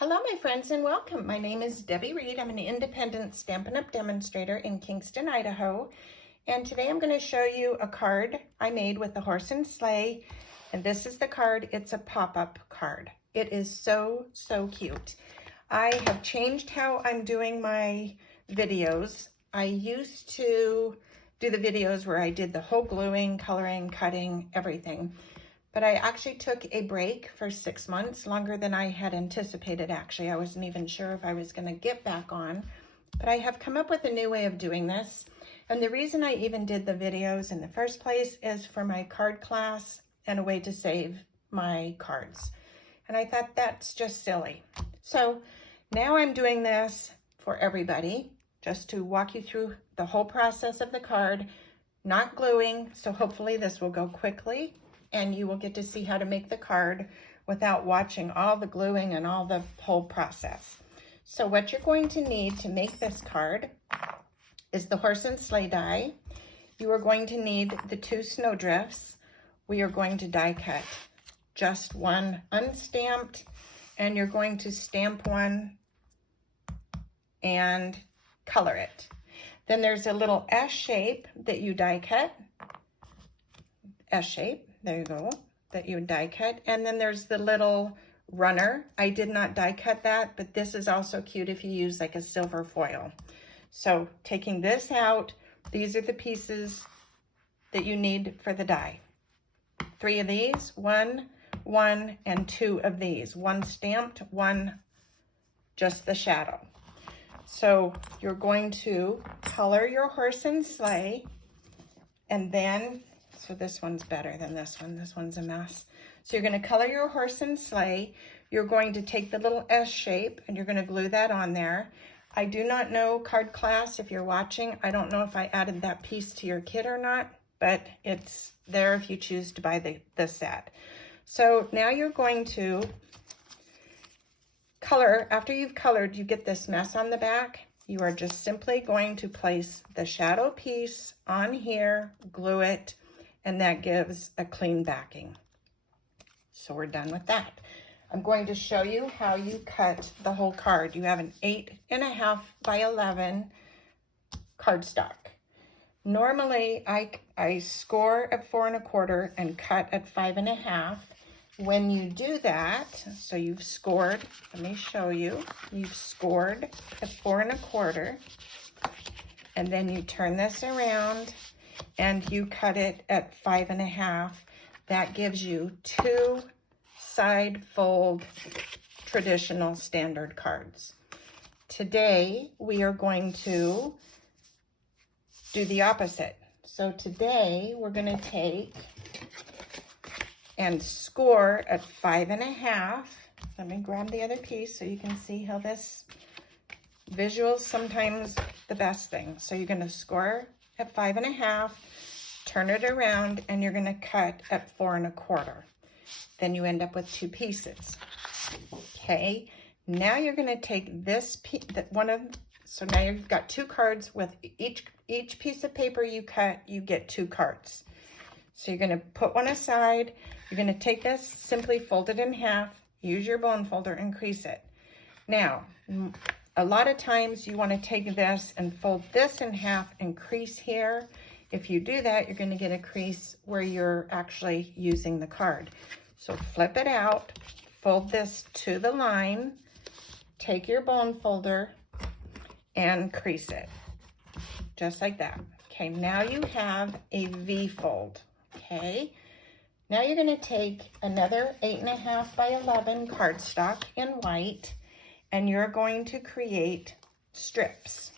Hello, my friends, and welcome. My name is Debbie Reed. I'm an independent Stampin' Up! Demonstrator in Kingston, Idaho. And today I'm going to show you a card I made with the horse and sleigh. And this is the card. It's a pop-up card. It is so cute. I have changed how I'm doing my videos. I used to do the videos where I did the whole gluing, coloring, cutting, everything. But I actually took a break for 6 months, longer than I had anticipated, actually. I wasn't even sure if I was going to get back on. But I have come up with a new way of doing this. And the reason I even did the videos in the first place is for my card class and a way to save my cards. And I thought that's just silly. So now I'm doing this for everybody, just to walk you through the whole process of the card, not gluing. So hopefully this will go quickly, and you will get to see how to make the card without watching all the gluing and all the whole process. So what you're going to need to make this card is the horse and sleigh die. You are going to need the 2 snowdrifts. We are going to die cut just one unstamped, and you're going to stamp one and color it. Then there's a little S shape that you die cut. S shape. There you go, that you would die cut. And then there's the little runner. I did not die cut that, but this is also cute if you use like a silver foil. So taking this out, these are the pieces that you need for the die. 3 of these, 1, and 2 of these. 1 stamped, 1 just the shadow. So you're going to color your horse and sleigh, and then so this one's better than this one. This one's a mess. So you're going to color your horse and sleigh. You're going to take the little S shape and you're going to glue that on there. I do not know, card class, if you're watching, I don't know if I added that piece to your kit or not, but it's there if you choose to buy the set. So now you're going to color. After you've colored, you get this mess on the back. You are just simply going to place the shadow piece on here, glue it, and that gives a clean backing. So we're done with that. I'm going to show you how you cut the whole card. You have an 8.5 by 11 cardstock. Normally, I score at 4 1/4 and cut at 5 1/2. When you do that, so you've scored, let me show you, you've scored at 4 1/4, and then you turn this around and you cut it at 5 1/2. That gives you 2 side fold traditional standard cards. Today, we are going to do the opposite. So today, we're going to take and score at 5 1/2. Let me grab the other piece so you can see how this visual's sometimes the best thing. So you're going to score at 5 1/2, turn it around, and you're going to cut at 4 1/4. Then you end up with 2 pieces. Okay, now you're going to take this piece, so now you've got 2 cards. With each piece of paper you cut, you get 2 cards. So you're going to put one aside. You're going to take this, simply fold it in half, use your bone folder, and crease it. Now, a lot of times you want to take this and fold this in half and crease here. If you do that, you're going to get a crease where you're actually using the card. So flip it out, fold this to the line, take your bone folder, and crease it, just like that. Okay, now you have a V fold. Okay, now you're going to take another 8.5 by 11 cardstock in white, and you're going to create strips,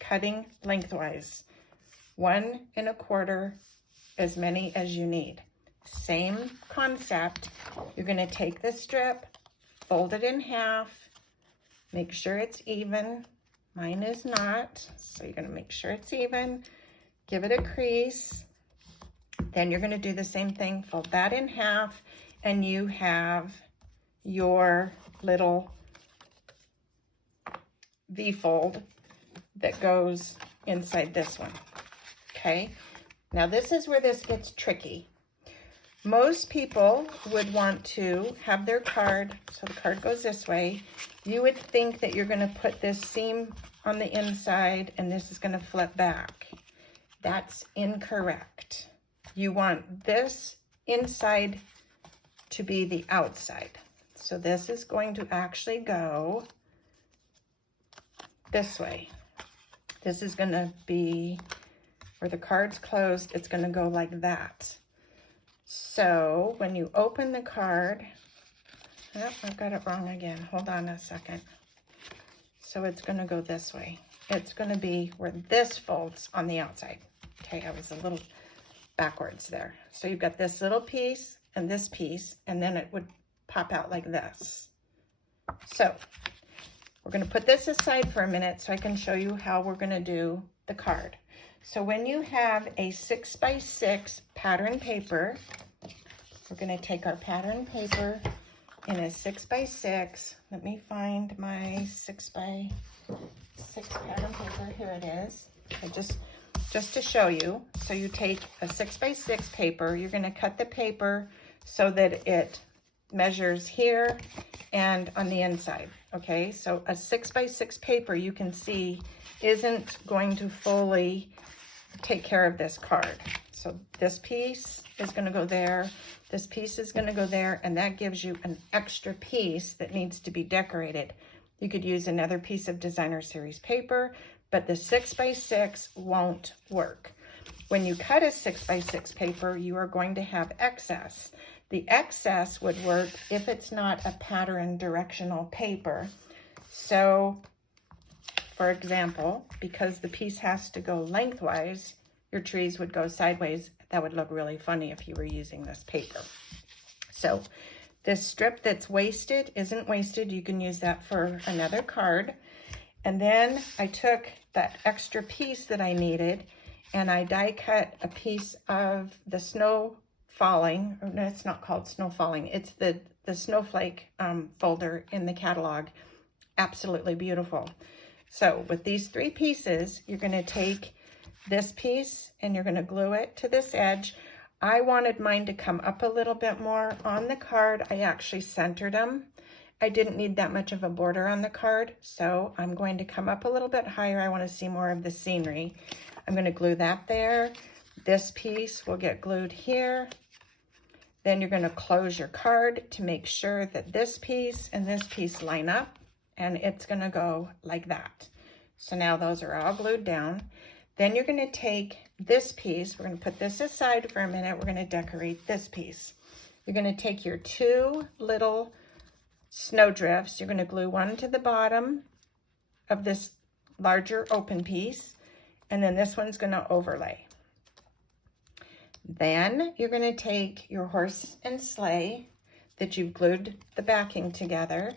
cutting lengthwise, 1 1/4, as many as you need. Same concept. You're going to take this strip, fold it in half, make sure it's even. Mine is not, so you're going to make sure it's even, give it a crease. Then you're going to do the same thing, fold that in half, and you have your little V-fold that goes inside this one. Okay, now this is where this gets tricky. Most people would want to have their card, so the card goes this way. You would think that you're going to put this seam on the inside and this is going to flip back. That's incorrect. You want this inside to be the outside. So this is going to actually go this way. This is going to be where the card's closed. It's going to go like that. So when you open the card, oh, I've got it wrong again. Hold on a second. So it's going to go this way. It's going to be where this folds on the outside. Okay, I was a little backwards there. So you've got this little piece and this piece, and then it would pop out like this. So we're going to put this aside for a minute so I can show you how we're going to do the card. So when you have a 6x6 pattern paper, we're going to take our pattern paper in a 6x6. Let me find my 6x6 pattern paper. Here it is. I just to show you. So you take a 6x6 paper. You're going to cut the paper so that it measures here and on the inside. Okay, so a 6x6 paper, you can see, isn't going to fully take care of this card. So this piece is going to go there, this piece is going to go there, and that gives you an extra piece that needs to be decorated. You could use another piece of designer series paper, but the 6x6 won't work. When you cut a 6x6 paper, you are going to have excess. The excess would work if it's not a pattern directional paper. So, for example, because the piece has to go lengthwise, your trees would go sideways. That would look really funny if you were using this paper. So this strip that's wasted isn't wasted. You can use that for another card. And then I took that extra piece that I needed and I die cut a piece of the snow falling. No, it's not called snow falling. It's the snowflake folder in the catalog. Absolutely beautiful. So with these three pieces, you're going to take this piece and you're going to glue it to this edge. I wanted mine to come up a little bit more on the card. I actually centered them. I didn't need that much of a border on the card, so I'm going to come up a little bit higher. I want to see more of the scenery. I'm going to glue that there. This piece will get glued here. Then you're going to close your card to make sure that this piece and this piece line up, and it's going to go like that. So now those are all glued down. Then you're going to take this piece. We're going to put this aside for a minute. We're going to decorate this piece. You're going to take your two little snow drifts. You're going to glue one to the bottom of this larger open piece, and then this one's going to overlay. Then you're going to take your horse and sleigh that you've glued the backing together.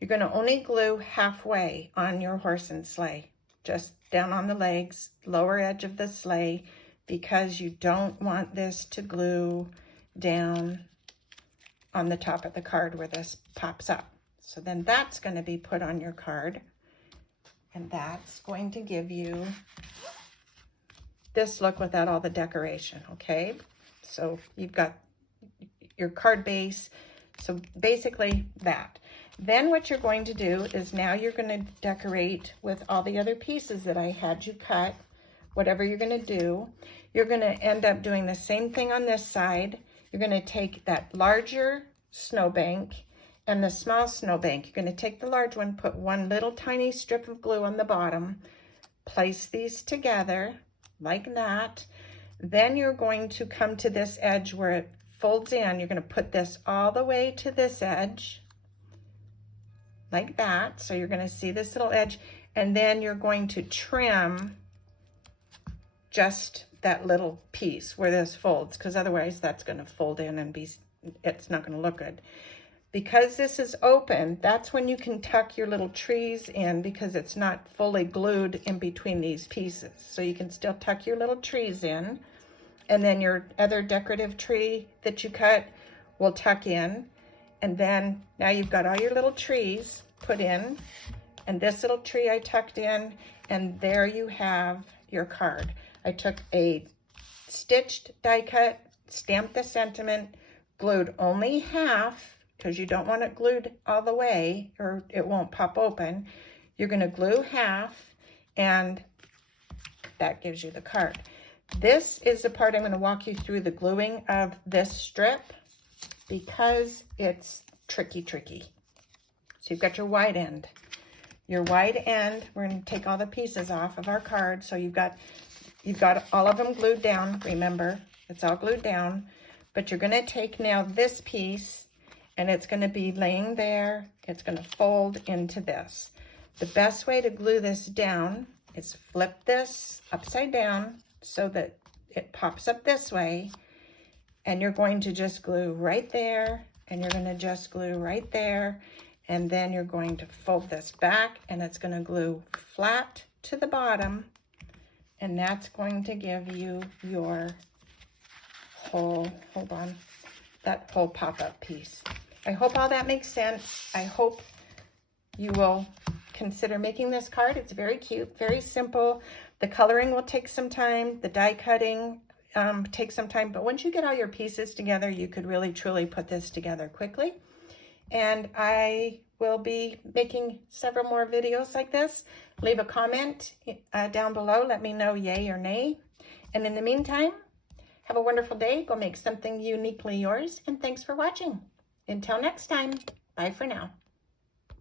You're going to only glue halfway on your horse and sleigh, just down on the legs, lower edge of the sleigh, because you don't want this to glue down on the top of the card where this pops up. So then that's going to be put on your card, and that's going to give you this look without all the decoration, okay? So you've got your card base, so basically that. Then what you're going to do is now you're going to decorate with all the other pieces that I had you cut. Whatever you're going to do, you're going to end up doing the same thing on this side. You're going to take that larger snowbank and the small snowbank. You're going to take the large one, put one little tiny strip of glue on the bottom, place these together like that. Then you're going to come to this edge where it folds in. You're going to put this all the way to this edge like that. So you're going to see this little edge, and then you're going to trim just that little piece where this folds, because otherwise that's going to fold in and it's not going to look good. Because this is open, that's when you can tuck your little trees in, because it's not fully glued in between these pieces. So you can still tuck your little trees in, and then your other decorative tree that you cut will tuck in. And then now you've got all your little trees put in, and this little tree I tucked in, and there you have your card. I took a stitched die cut, stamped the sentiment, glued only half, because you don't want it glued all the way or it won't pop open. You're going to glue half, and that gives you the card. This is the part I'm going to walk you through, the gluing of this strip, because it's tricky. So you've got your wide end. Your wide end, we're going to take all the pieces off of our card. So you've got all of them glued down. Remember, it's all glued down. But you're going to take now this piece, and it's going to be laying there. It's going to fold into this. The best way to glue this down is flip this upside down so that it pops up this way, and you're going to just glue right there, and you're going to just glue right there, and then you're going to fold this back, and it's going to glue flat to the bottom, and that's going to give you your whole, hold on, that whole pop-up piece. I hope all that makes sense. I hope you will consider making this card. It's very cute, very simple. The coloring will take some time. The die cutting takes some time. But once you get all your pieces together, you could really, truly put this together quickly. And I will be making several more videos like this. Leave a comment down below. Let me know yay or nay. And in the meantime, have a wonderful day. Go make something uniquely yours. And thanks for watching. Until next time, bye for now.